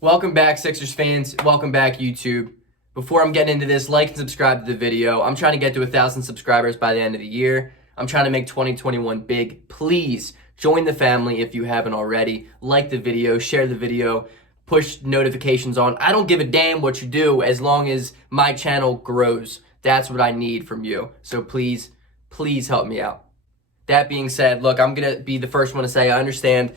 Welcome back, Sixers fans. Welcome back, YouTube. Before I'm getting into this, like and subscribe to the video. I'm trying to get to 1,000 subscribers by the end of the year. I'm trying to make 2021 big. Please join the family if you haven't already. Like the video, share the video, push notifications on. I don't give a damn what you do as long as my channel grows. That's what I need from you. So please help me out. That being said, look, I'm going to be the first one to say I understand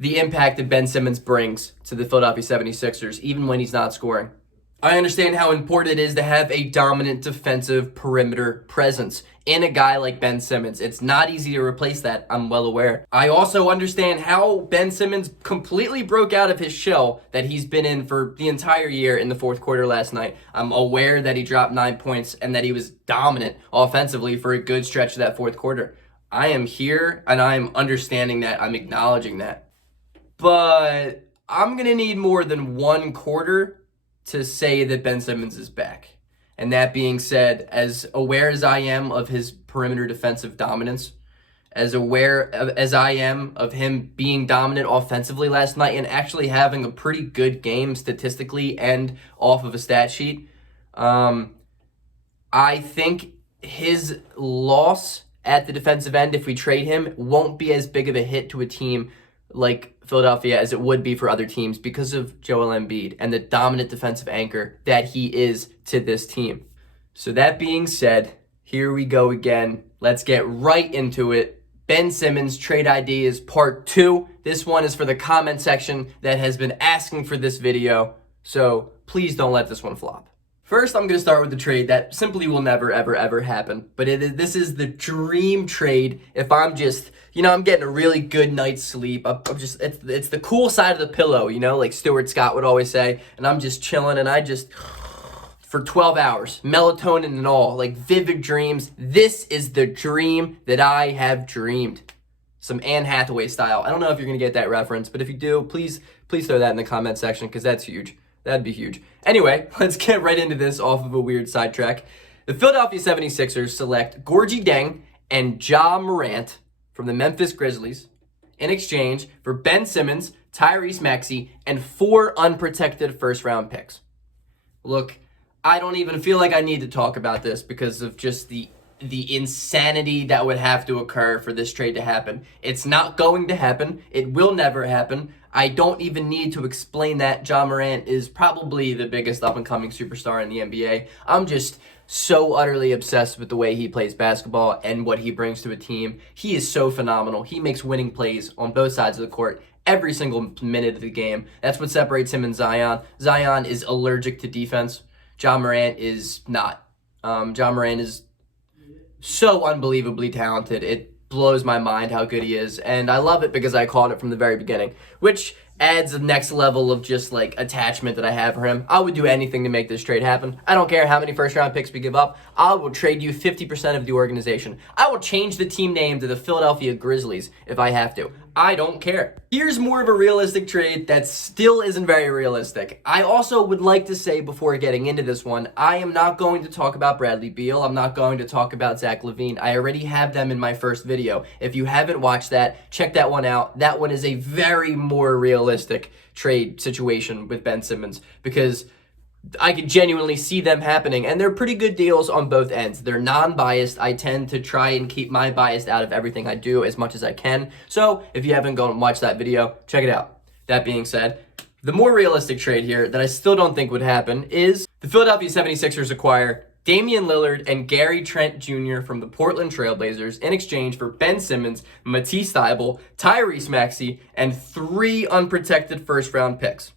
the impact that Ben Simmons brings to the Philadelphia 76ers, even when he's not scoring. I understand how important it is to have a dominant defensive perimeter presence in a guy like Ben Simmons. It's not easy to replace that, I'm well aware. I also understand how Ben Simmons completely broke out of his shell that he's been in for the entire year in the fourth quarter last night. I'm aware that he dropped 9 points and that he was dominant offensively for a good stretch of that fourth quarter. I am here and I'm understanding that. I'm acknowledging that. But I'm going to need more than one quarter to say that Ben Simmons is back. And that being said, as aware as I am of his perimeter defensive dominance, as aware as I am of him being dominant offensively last night and actually having a pretty good game statistically and off of a stat sheet, I think his loss at the defensive end, if we trade him, won't be as big of a hit to a team like Philadelphia as it would be for other teams because of Joel Embiid and the dominant defensive anchor that he is to this team. So that being said, here we go again. Let's get right into it. Ben Simmons trade ideas part 2. This one is for the comment section that has been asking for this video, so please don't let this one flop. First, I'm going to start with the trade that simply will never, ever, ever happen. But this is the dream trade if I'm just, I'm getting a really good night's sleep. It's the cool side of the pillow, like Stuart Scott would always say. And I'm just chilling and for 12 hours, melatonin and all, like vivid dreams. This is the dream that I have dreamed. Some Anne Hathaway style. I don't know if you're going to get that reference, but if you do, please throw that in the comment section because that's huge. That'd be huge. Anyway, let's get right into this off of a weird sidetrack. The Philadelphia 76ers select Gorgui Dieng and Ja Morant from the Memphis Grizzlies in exchange for Ben Simmons, Tyrese Maxey, and 4 unprotected first-round picks. Look, I don't even feel like I need to talk about this because of just the insanity that would have to occur for this trade to happen. It's not going to happen. It will never happen. I don't even need to explain that. Ja Morant is probably the biggest up-and-coming superstar in the NBA. I'm just so utterly obsessed with the way he plays basketball and what he brings to a team. He is so phenomenal. He makes winning plays on both sides of the court every single minute of the game. That's what separates him and Zion. Zion is allergic to defense. Ja Morant is not. Ja Morant is so unbelievably talented. It blows my mind how good he is, and I love it because I called it from the very beginning, which adds the next level of just like attachment that I have for him. I would do anything to make this trade happen. I don't care how many first round picks we give up. I will trade you 50% of the organization. I will change the team name to the Philadelphia Grizzlies if I have to. I don't care. Here's more of a realistic trade that still isn't very realistic. I also would like to say before getting into this one, I am not going to talk about Bradley Beal. I'm not going to talk about Zach LaVine. I already have them in my first video. If you haven't watched that, check that one out. That one is a very more realistic trade situation with Ben Simmons because I could genuinely see them happening, and they're pretty good deals on both ends. They're non-biased. I tend to try and keep my bias out of everything I do as much as I can. So if you haven't gone and watched that video, check it out. That being said, the more realistic trade here that I still don't think would happen is the Philadelphia 76ers acquire Damian Lillard and Gary Trent Jr. from the Portland Trailblazers in exchange for Ben Simmons, Matisse Thybulle, Tyrese Maxey, and 3 unprotected first-round picks.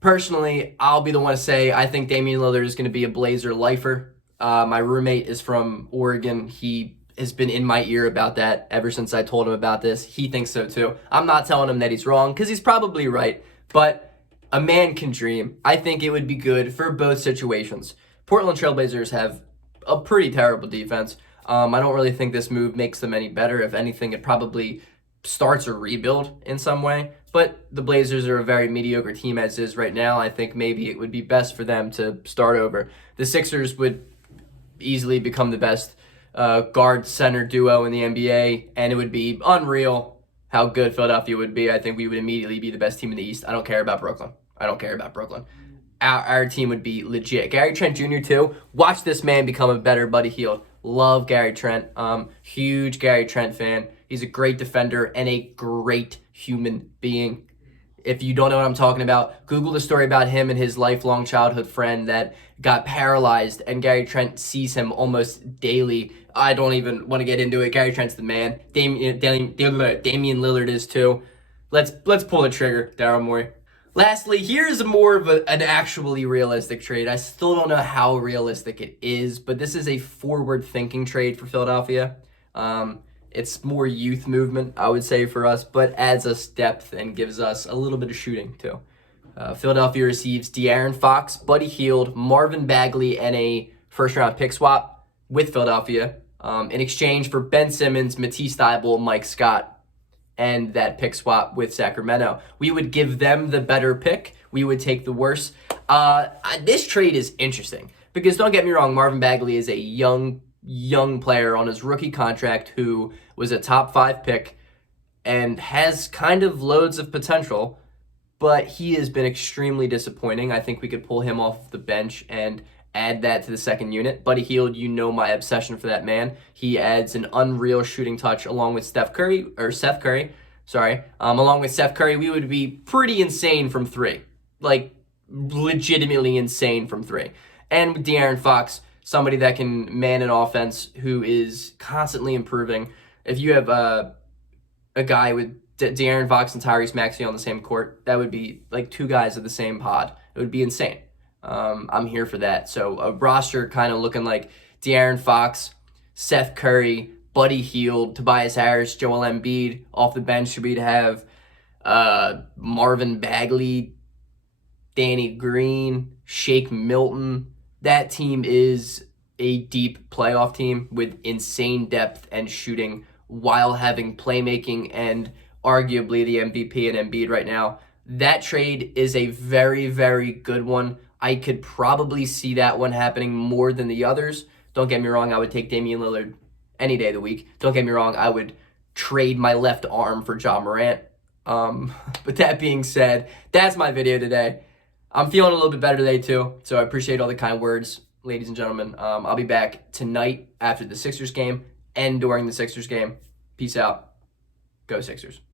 Personally, I'll be the one to say I think Damian Lillard is going to be a Blazer lifer. My roommate is from Oregon. He has been in my ear about that ever since I told him about this. He thinks so too. I'm not telling him that he's wrong because he's probably right, but a man can dream. I think it would be good for both situations. Portland Trailblazers have a pretty terrible defense. I don't really think this move makes them any better. If anything, it probably starts a rebuild in some way. But the Blazers are a very mediocre team as is right now. I think maybe it would be best for them to start over. The Sixers would easily become the best guard-center duo in the NBA, and it would be unreal how good Philadelphia would be. I think we would immediately be the best team in the East. I don't care about Brooklyn. I don't care about Brooklyn. Our team would be legit. Gary Trent Jr. too. Watch this man become a better Buddy Hield. Love Gary Trent. Huge Gary Trent fan. He's a great defender and a great human being. If you don't know what I'm talking about, Google the story about him and his lifelong childhood friend that got paralyzed, and Gary Trent sees him almost daily. I don't even want to get into it. Gary Trent's the man. Damian Lillard is too. Let's pull the trigger, Daryl Morey. Lastly, here's more of an actually realistic trade. I still don't know how realistic it is, but this is a forward-thinking trade for Philadelphia. It's more youth movement, I would say, for us, but adds us depth and gives us a little bit of shooting, too. Philadelphia receives De'Aaron Fox, Buddy Hield, Marvin Bagley, and a first-round pick swap with Philadelphia in exchange for Ben Simmons, Matisse Thybulle, Mike Scott, and that pick swap with Sacramento. We would give them the better pick. We would take the worse. This trade is interesting because, don't get me wrong, Marvin Bagley is a young player on his rookie contract who was a top 5 pick and has kind of loads of potential, but he has been extremely disappointing. I think we could pull him off the bench and add that to the second unit. Buddy Hield, you know my obsession for that man. He adds an unreal shooting touch along with Seth Curry. Along with Seth Curry, we would be pretty insane from 3. Like, legitimately insane from 3. And with De'Aaron Fox, somebody that can man an offense who is constantly improving. If you have a guy with De'Aaron Fox and Tyrese Maxey on the same court, that would be like 2 guys of the same pod. It would be insane. I'm here for that. So a roster kind of looking like De'Aaron Fox, Seth Curry, Buddy Hield, Tobias Harris, Joel Embiid. Off the bench, we'd have Marvin Bagley, Danny Green, Shake Milton. That team is a deep playoff team with insane depth and shooting while having playmaking and arguably the MVP and Embiid right now. That trade is a very, very good one. I could probably see that one happening more than the others. Don't get me wrong, I would take Damian Lillard any day of the week. Don't get me wrong, I would trade my left arm for Ja Morant. But that being said, that's my video today. I'm feeling a little bit better today too, so I appreciate all the kind words, ladies and gentlemen. I'll be back tonight after the Sixers game and during the Sixers game. Peace out. Go Sixers.